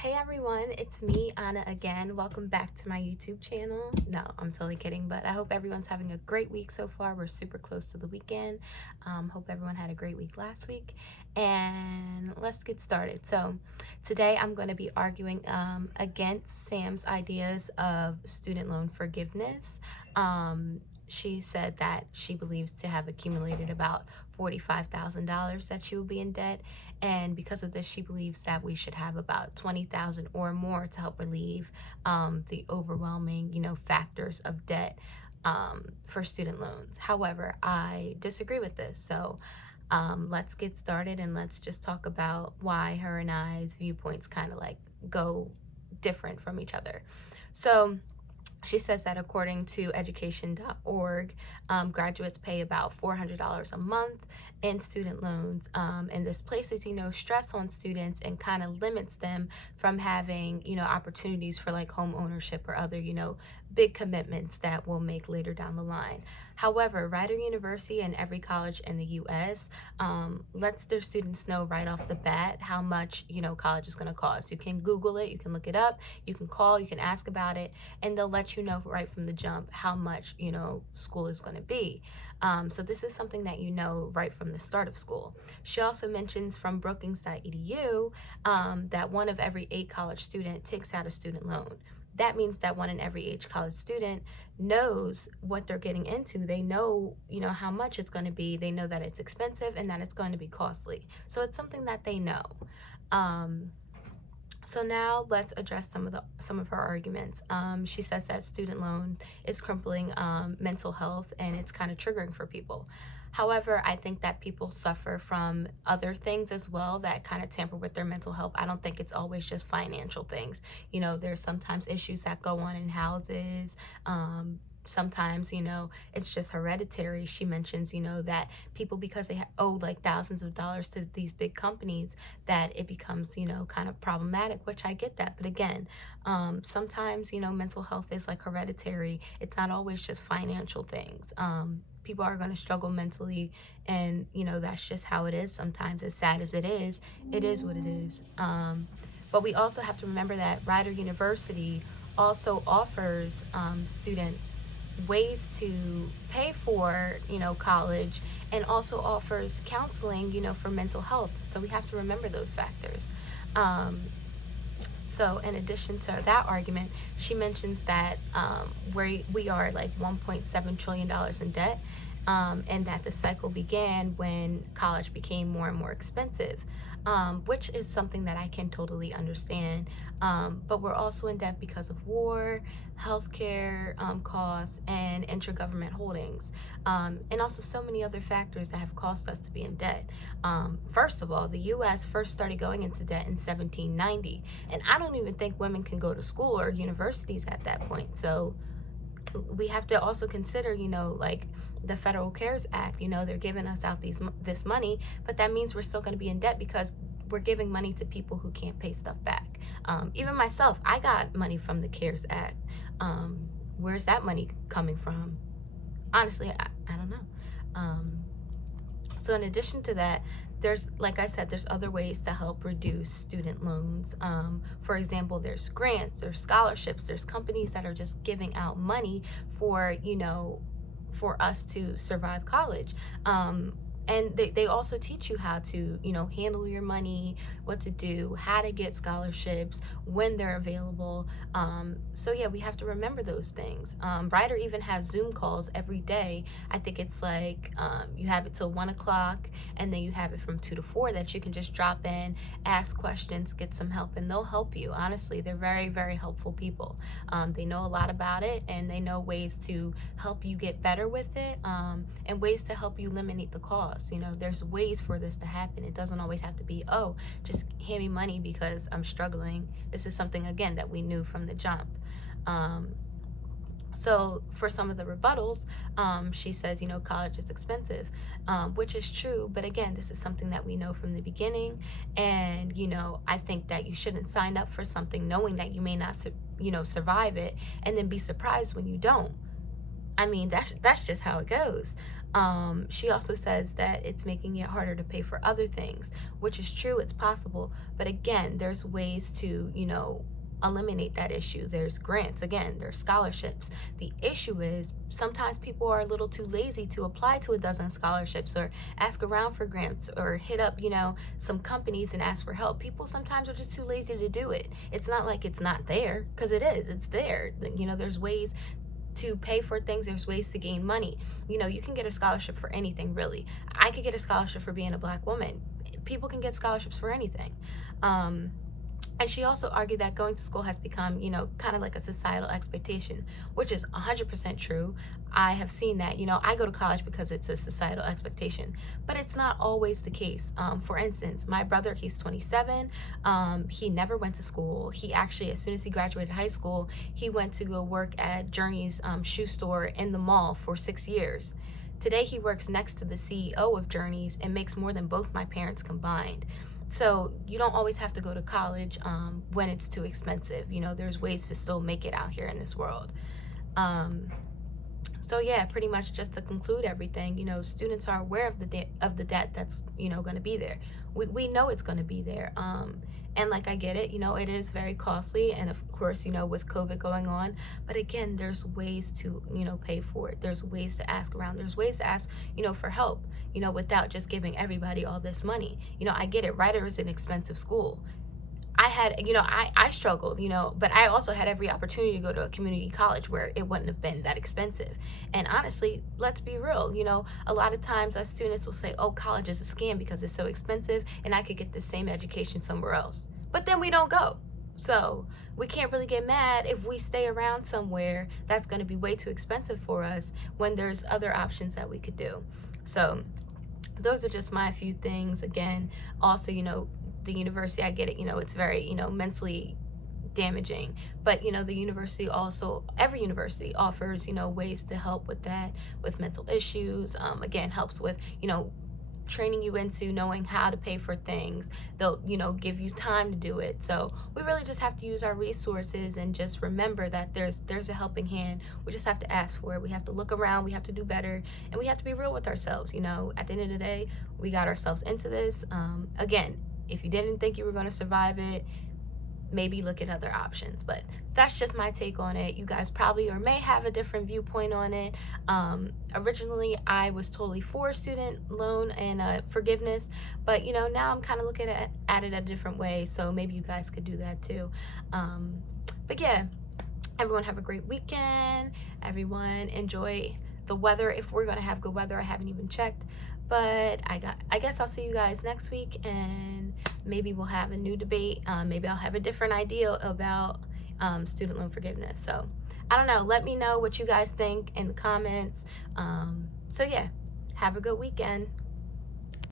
Hey everyone, it's me, Anna, again. Welcome back to my YouTube channel. No, I'm totally kidding, but I hope everyone's having a great week so far. We're super close to the weekend. Hope everyone had a great week last week. And let's get started. So today I'm going to be arguing against Sam's ideas of student loan forgiveness. She said that she believes to have accumulated about $45,000 that she will be in debt, and because of this she believes that we should have about 20,000 or more to help relieve the overwhelming factors of debt for student loans. However, I disagree with this, so let's get started and let's just talk about why her and I's viewpoints kind of like go different from each other. So she says that according to education.org, graduates pay about $400 a month in student loans. And this places, stress on students and kind of limits them from having, opportunities for like home ownership or other, big commitments that we'll make later down the line. However, Rider University and every college in the U.S. Lets their students know right off the bat how much, college is going to cost. You can Google it, you can look it up, you can call, you can ask about it, and they'll let you know right from the jump how much, school is going to be. So this is something that you know right from the start of school. She also mentions from Brookings.edu that one of every 8 college student takes out a student loan. That means that one in every 8 college student knows what they're getting into. They know, how much it's going to be. They know that it's expensive and that it's going to be costly. So it's something that they know. So now let's address some of her arguments. She says that student loan is crippling mental health and it's kind of triggering for people. However, I think that people suffer from other things as well that kind of tamper with their mental health. I don't think it's always just financial things. There's sometimes issues that go on in houses. Sometimes, it's just hereditary. She mentions, that people, because they owe like thousands of dollars to these big companies, that it becomes, kind of problematic, which I get that. But again, sometimes, mental health is like hereditary. It's not always just financial things. People are going to struggle mentally, and that's just how it is. Sometimes, as sad as it is what it is. But we also have to remember that Rider University also offers students ways to pay for college, and also offers counseling for mental health. So we have to remember those factors. So in addition to that argument, she mentions that we are like $1.7 trillion in debt, and that the cycle began when college became more and more expensive, which is something that I can totally understand. But we're also in debt because of war, healthcare costs, and intergovernment holdings, and also so many other factors that have caused us to be in debt. First of all, the U.S. first started going into debt in 1790, and I don't even think women can go to school or universities at that point. So we have to also consider, like the Federal CARES Act. They're giving us out this money, but that means we're still going to be in debt because we're giving money to people who can't pay stuff back. Even myself, I got money from the CARES Act. Where's that money coming from? Honestly, I don't know. So in addition to that, like I said, there's other ways to help reduce student loans. For example, there's grants, there's scholarships, there's companies that are just giving out money for, for us to survive college. And they also teach you how to, handle your money, what to do, how to get scholarships, when they're available. So yeah, we have to remember those things. Ryder even has Zoom calls every day. I think it's like you have it till 1 o'clock, and then you have it from 2 to 4 that you can just drop in, ask questions, get some help, and they'll help you. Honestly, they're very, very helpful people. They know a lot about it, and they know ways to help you get better with it, and ways to help you eliminate the cost. There's ways for this to happen. It doesn't always have to be, oh, just hand me money because I'm struggling. This is something, again, that we knew from the jump. So for some of the rebuttals, she says, college is expensive, which is true. But again, this is something that we know from the beginning. And, I think that you shouldn't sign up for something knowing that you may not, survive it, and then be surprised when you don't. I mean, that's just how it goes. She also says that it's making it harder to pay for other things, which is true, it's possible. But again, there's ways to, eliminate that issue. There's grants, again, there's scholarships. The issue is sometimes people are a little too lazy to apply to a dozen scholarships or ask around for grants or hit up, some companies and ask for help. People sometimes are just too lazy to do it. It's not like it's not there, because it is. It's there. There's ways to pay for things. There's ways to gain money. You can get a scholarship for anything, really. I could get a scholarship for being a Black woman. People can get scholarships for anything. And she also argued that going to school has become, kind of like a societal expectation, which is 100% true. I have seen that. I go to college because it's a societal expectation, but it's not always the case. For instance, my brother, he's 27. He never went to school. He actually, as soon as he graduated high school, he went to go work at Journey's shoe store in the mall for 6 years. Today, he works next to the CEO of Journey's and makes more than both my parents combined. So you don't always have to go to college when it's too expensive. There's ways to still make it out here in this world. So yeah, pretty much just to conclude everything, students are aware of the debt that's going to be there. We know it's going to be there. And like, I get it, it is very costly, and of course, with COVID going on, but again, there's ways to pay for it. There's ways to ask around. There's ways to ask for help, without just giving everybody all this money. I get it. Writer is an expensive school. I had, I struggled, but I also had every opportunity to go to a community college where it wouldn't have been that expensive. And honestly, let's be real, a lot of times us students will say, oh, college is a scam because it's so expensive and I could get the same education somewhere else. But then we don't go. So we can't really get mad if we stay around somewhere that's going to be way too expensive for us when there's other options that we could do. So those are just my few things. Again, also, the university, I get it, it's very, mentally damaging, but the university also, every university offers, ways to help with that, with mental issues. Again, helps with, training you into knowing how to pay for things. They'll, give you time to do it. So we really just have to use our resources and just remember that there's a helping hand. We just have to ask for it. We have to look around. We have to do better, and we have to be real with ourselves. At the end of the day, we got ourselves into this. Again, if you didn't think you were going to survive it, maybe look at other options. But that's just my take on it. You guys probably or may have a different viewpoint on it. Originally, I was totally for student loan and forgiveness, but now I'm kind of looking at it a different way. So maybe you guys could do that too. But yeah, everyone have a great weekend. Everyone enjoy the weather. If we're going to have good weather, I haven't even checked. But I guess I'll see you guys next week, and maybe we'll have a new debate. Maybe I'll have a different idea about student loan forgiveness. So I don't know. Let me know what you guys think in the comments. So yeah, have a good weekend.